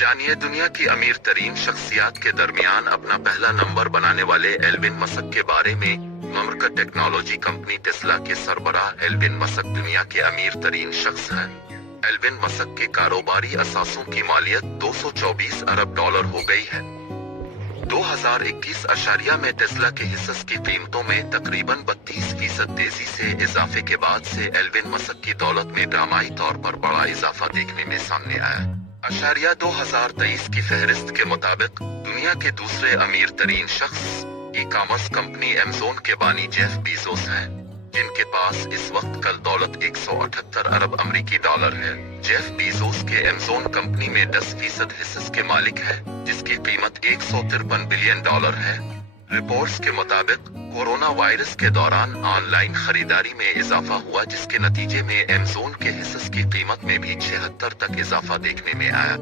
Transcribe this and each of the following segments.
जानिए दुनिया की अमीर तरीन शख्सियात के दरमियान अपना पहला नंबर बनाने वाले एल्विन मस्क के बारे में। अमेरिका टेक्नोलॉजी कंपनी टेस्ला के सरबराह एल्विन मस्क दुनिया के अमीर तरीन शख्स हैं। एल्विन मस्क के कारोबारी असासों की मालियत $224 अरब हो गई है। 2021 अशारिया में टेस्ला के हिस्से की कीमतों में तकरीबन 32% तेजी से इजाफे के बाद से एल्विन मस्क की दौलत में ड्रामाई तौर पर बड़ा इजाफा देखने में सामने आया। अशारिया 2023 की फहरिस्त के मुताबिक दुनिया के दूसरे अमीर तरीन शख्स ई कॉमर्स कंपनी अमेज़न के बानी जेफ बीजोस हैं, जिनके पास इस वक्त कल दौलत $178 अरब है। जेफ बीजोस के अमेज़न कंपनी में 10% हिस्से के मालिक है, जिसकी कीमत $153 बिलियन है। रिपोर्ट्स के मुताबिक कोरोना वायरस के दौरान ऑनलाइन खरीदारी में इजाफा हुआ, जिसके नतीजे में अमेज़न के हिस्से की कीमत में भी 76 तक इजाफा देखने में आया।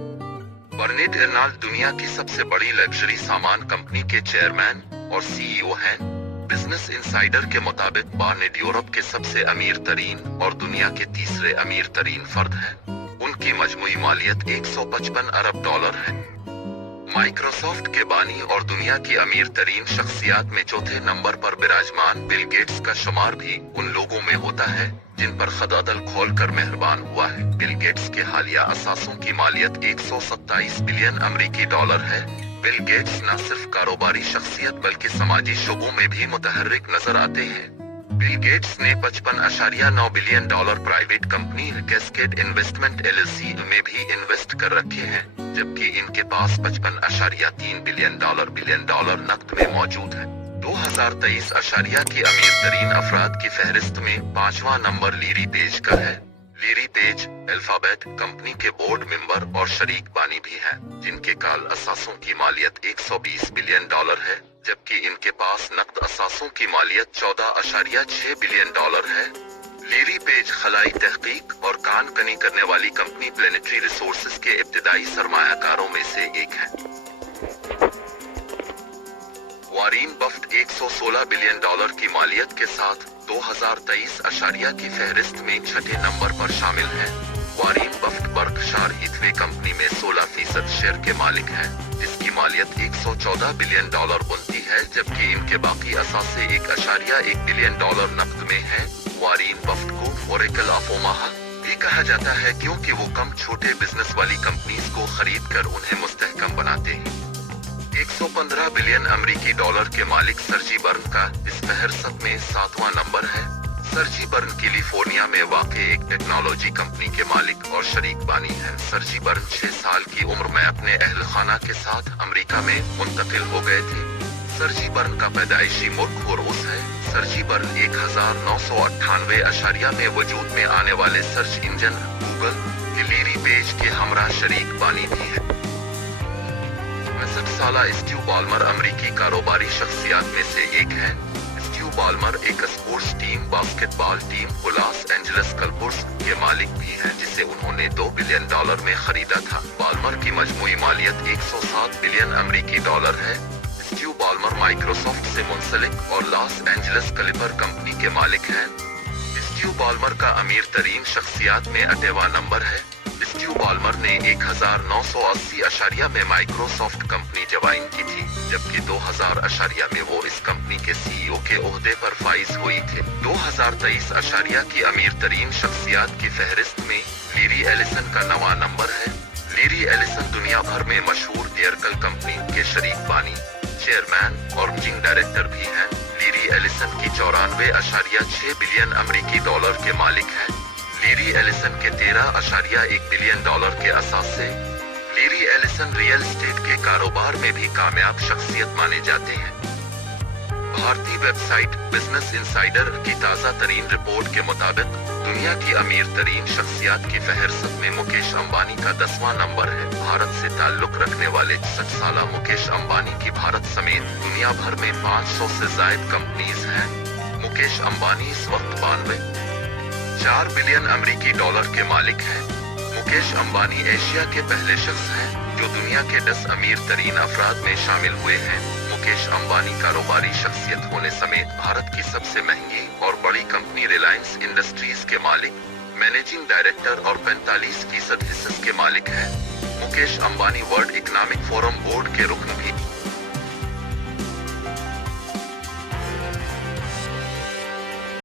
बर्नेट अर्नॉल्ड दुनिया की सबसे बड़ी लग्जरी सामान कंपनी के चेयरमैन और सीईओ हैं। बिजनेस इनसाइडर के मुताबिक बर्नेट यूरोप के सबसे अमीर तरीन और दुनिया के तीसरे अमीर तरीन फर्द हैं। उनकी मजमूई मालियत $155 अरब है। माइक्रोसॉफ्ट के बानी और दुनिया की अमीर तरीन शख्सियात में चौथे नंबर पर विराजमान बिल गेट्स का शुमार भी उन लोगों में होता है जिन पर खुदा दिल खोलकर मेहरबान हुआ है। बिल गेट्स के हालिया असासों की मालियत $127 बिलियन है। बिल गेट्स न सिर्फ कारोबारी शख्सियत बल्कि समाजी शोबों में भी मुतहर्रिक नजर आते हैं। बिल गेट्स ने $55.9 billion private company cascade investment LLC में भी इन्वेस्ट कर रखे हैं, जबकि इनके पास $55.3 बिलियन नकद में मौजूद है। 2023 अशारिया की अमीर तरीन अफराद की फहरिस्त में 5वां नंबर लीरी पेज का है। लीरी पेज अल्फाबेट कंपनी के बोर्ड मेंबर और शरीक बानी भी हैं, जिनके काल असासों की मालियत $120 बिलियन है, जबकि इनके पास नकद असासों की मालियत $14.6 बिलियन है। लीरी पेज खलाई तहकीक और कान कनी करने वाली कंपनी प्लेनेटरी रिसोर्सेज के इब्तिदाई सरमायाकारों में से एक है। वॉरेन बफेट $116 बिलियन की मालियत के साथ 2023 अशारिया की फहरिस्त में छठे नंबर पर शामिल हैं। Warren Buffett Berkshire Hathaway company में 16% शेयर के मालिक हैं, जिसकी मालियत $114 बिलियन बनती है, जबकि इनके बाकी असासे $1.1 बिलियन नकद में हैं। वॉरेन बफेट को ओरेकल ऑफ ओमाहा भी कहा जाता है, क्योंकि वो कम छोटे बिजनेस वाली कंपनीज को खरीद कर उन्हें मुस्तहकम बनाते हैं। $115 बिलियन के मालिक सर्जी बर्न का इस फहरिस्त में 7वां नंबर है। सर्जी बर्न कैलिफोर्निया में वाक़ एक टेक्नोलॉजी कंपनी के मालिक और शरीक बानी हैं। सर्जी बर्न 6 साल की उम्र में अपने अहल खाना के साथ अमेरिका में मुंतकिल हो गए थे। सर्जी बर्न का पैदाइशी मुल्क होर्मुज़ है। सर्जी बर्न 1998 अशारिया में वजूद में आने वाले सर्च इंजन गूगल के लीरी पेज के हमरा शरीक बानी भी है। 65 साला स्टीव बाल्मर अमेरिकी कारोबारी शख्सियात में से एक है। स्टीव बाल्मर एक स्पोर्ट्स टीम बास्केटबॉल टीम को लॉस एंजलिस क्लिपर्स के मालिक भी हैं, जिसे उन्होंने $2 बिलियन में खरीदा था। बाल्मर की मजमूई मालियत $107 बिलियन है। स्टीव बाल्मर माइक्रोसॉफ्ट से मुंसलिक और लॉस एंजलिस क्लिपर कंपनी के मालिक हैं। स्टीव बाल्मर का अमीर तरीन शख्सियात में 8वां नंबर है। स्टीव बाल्मर ने 1980 अशारिया में माइक्रोसॉफ्ट कंपनी ज्वाइन की थी, जबकि 2000 अशारिया में वो इस कंपनी के सीईओ के ओहदे पर फाइज हुई थे। 2023 अशारिया की अमीर तरीन शख्सियात की फहरिस्त में लीरी एलिसन का 9वां नंबर है। लीरी एलिसन दुनिया भर में मशहूर एयरटेल कंपनी के शरीक बानी, चेयरमैन और मैनेजिंग डायरेक्टर भी हैं। लीरी एलिसन की $94.6 बिलियन के मालिक हैं। लीरी एलिसन के $13.1 बिलियन के असासे। लीरी एलिसन रियल एस्टेट के कारोबार में भी कामयाब शख्सियत माने जाते हैं। भारतीय वेबसाइट बिजनेस इनसाइडर की ताज़ा तरीन रिपोर्ट के मुताबिक दुनिया की अमीर तरीन शख्सियात की फहरिस्त में मुकेश अंबानी का 10वां नंबर है। भारत से ताल्लुक रखने वाले 60 साला मुकेश अंबानी की भारत समेत दुनिया भर में 500 से ज्यादा कंपनीज हैं। मुकेश अंबानी इस वक्त $4 बिलियन के मालिक हैं। मुकेश अंबानी एशिया के पहले शख्स हैं जो दुनिया के 10 अमीर तरीन अफराद में शामिल हुए हैं। मुकेश अंबानी कारोबारी शख्सियत होने समेत भारत की सबसे महंगी और बड़ी कंपनी रिलायंस इंडस्ट्रीज के मालिक, मैनेजिंग डायरेक्टर और 45% हिस्से के मालिक हैं। Mukesh Ambani world economic forum board के रुकन